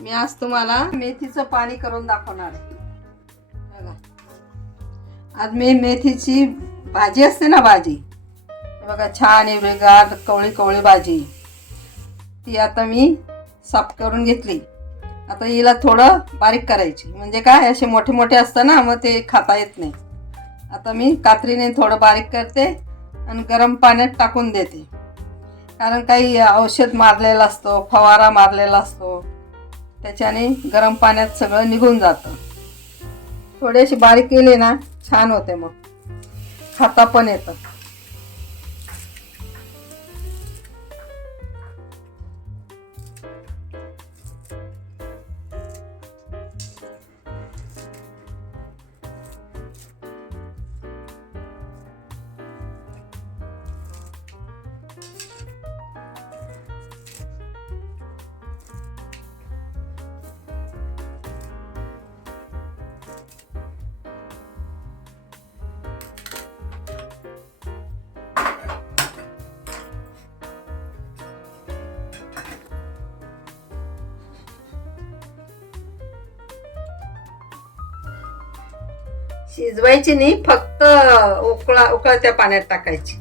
मी आज तुम्हाला मेथीचं पाणी करून दाखवणार आहे. बघा. आज मी मेथीची भाजी असते ना भाजी? बघा छान हिरवीगार कवळी कवळी भाजी. ती आता मी साफ करून घेतली. आता हिला थोडं बारीक करायची. म्हणजे काय असे मोठे मोठे असतं ना मग ते खाता येत नाही. आता मी कात्रीने थोडं बारीक करते आणि गरम पाण्यात टाकून देते. कारण काही औषध मारलेलं असतो फवारा मारलेला असतो. त्याच्याने गरम पाण्यात सगळं निघून जातं. थोडीशी बारीक केले ना छान होते मग. खाता पण येतं. शिजवायची नाही फक्त उकळा उकळत्या पाण्यात टाकायची.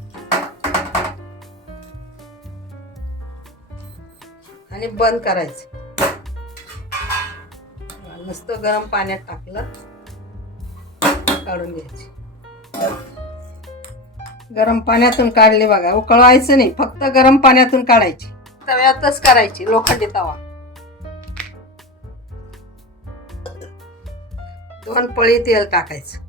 आणि बंद करायचं. नुसतं गरम पाण्यात टाकलं काढून घ्यायची. गरम पाण्यातून काढले बघा उकळवायचं नाही फक्त गरम पाण्यातून काढायची. तव्यातच करायची लोखंडी तवा. दोन पळी तेल टाकायचं.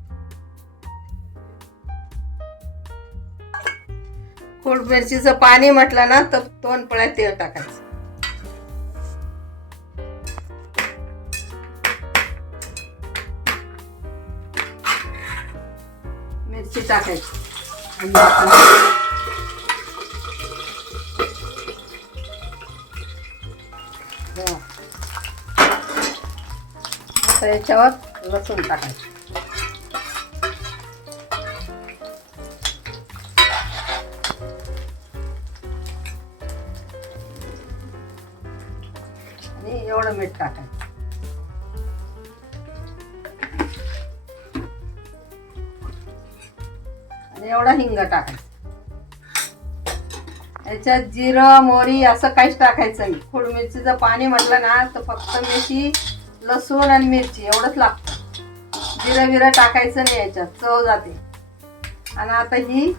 खोड मिरचीचं पाणी म्हटलं ना तर दोन पळ्या तेल टाकायचं. मिरची टाकायची. हो. आता याच्यावर लसूण टाकायचं. आणि एवढं मीठ टाकायचं. आणि एवढा हिंग टाकायचं. याच्यात जिरं मोरी असं काहीच टाकायचं नाही. खोड मिरचीचं पाणी म्हटलं ना तर फक्त मिरची लसूण आणि मिरची एवढंच लागतं. जिरं बिरं टाकायचं नाही याच्यात चव जाते. आणि आता ही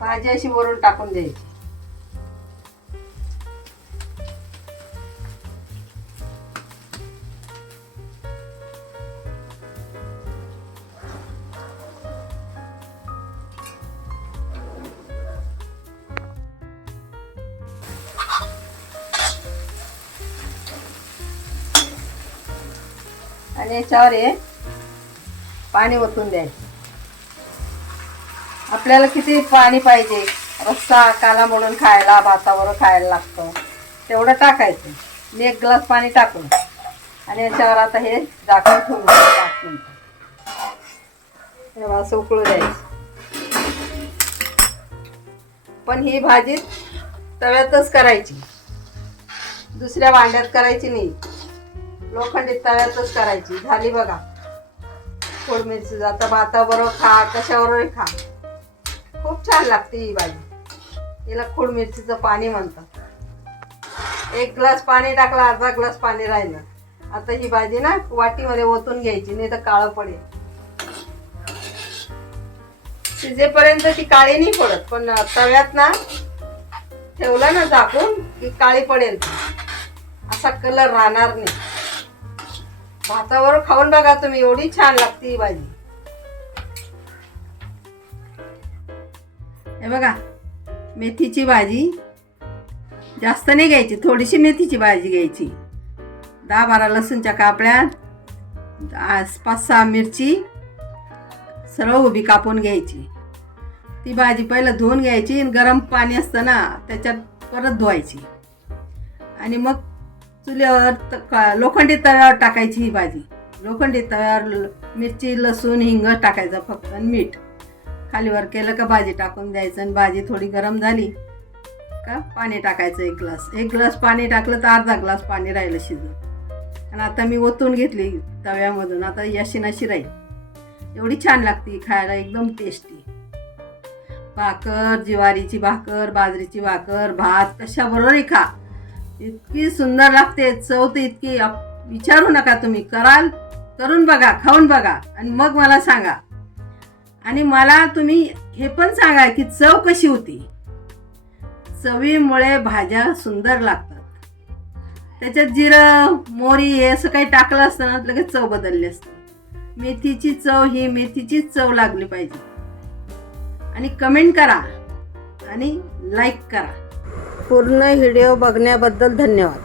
भाजी अशी वरून टाकून द्यायची. आणि याच्यावर हे पाणी ओतून द्यायचं. आपल्याला किती पाणी पाहिजे? रस्सा काला म्हणून खायला भातावर खायला लागतं. तेवढं टाकायचं. मी एक ग्लास पाणी टाकून आणि याच्यावर आता हे झाकून ठेवून पाच तेव्हा असं उकळू द्यायचं. पण ही भाजी तव्यातच करायची. दुसऱ्या भांड्यात करायची नाही. लोखंडी तव्यातच करायची. झाली बघा. खोड आता भाताबरोबर खा कशाबरोबर खा. खूप छान लागते ही भाजी हिला खोड मिरचीचं पाणी म्हणतात. एक ग्लास पाणी टाकलं अर्धा ग्लास पाणी राहिलं. आता ही भाजी ना वाटीमध्ये ओतून घ्यायची नाही तर काळं पडेल. शिजेपर्यंत ती काळी नाही पडत पण तव्यात ना ठेवलं ना झाकून की काळी पडेल असा कलर राहणार नाही. भातावर खाऊन बघा तुम्ही एवढी छान लागते ही भाजी. हे बघा मेथीची भाजी जास्त नाही घ्यायची थोडीशी मेथीची भाजी घ्यायची. दहा बारा लसूणच्या कापड्या पाच सहा मिरची सर्व उभी कापून घ्यायची. ती भाजी पहिलं धुवून घ्यायची आणि गरम पाणी असतं ना त्याच्यात परत धुवायची. आणि मग चुलीवर त- का- लोखंडी तव्यावर टाकायची ही भाजी. लोखंडी तव्यावर ल- मिरची लसूण हिंग टाकायचं फक्त आणि मीठ. खालीवर केलं का भाजी टाकून द्यायचं आणि भाजी थोडी गरम झाली का पाणी टाकायचं एक ग्लास. एक ग्लास पाणी टाकलं तर अर्धा ग्लास पाणी राहिलं शिजून आणि आता मी ओतून घेतली तव्यामधून. आता ही अशी नशी राहील. एवढी छान लागते खायला एकदम टेस्टी भाकर ज्वारीची भाकर बाजरीची भाकर भात कशाबरोबरही खा. इतकी सुंदर लागते चव तर इतकी विचारू नका तुम्ही. कराल करून बघा खाऊन बघा आणि मग मला सांगा. आणि मला तुम्ही हे पण सांगा की चव कशी होती. चवीमुळे भाज्या सुंदर लागतात. त्याच्यात जिरं मोरी हे असं काही टाकलं असतं ना लगेच चव बदलली असतं. मेथीची चव ही मेथीचीच चव लागली पाहिजे. आणि कमेंट करा आणि लाईक करा. पूर्ण व्हिडिओ बघण्याबद्दल धन्यवाद.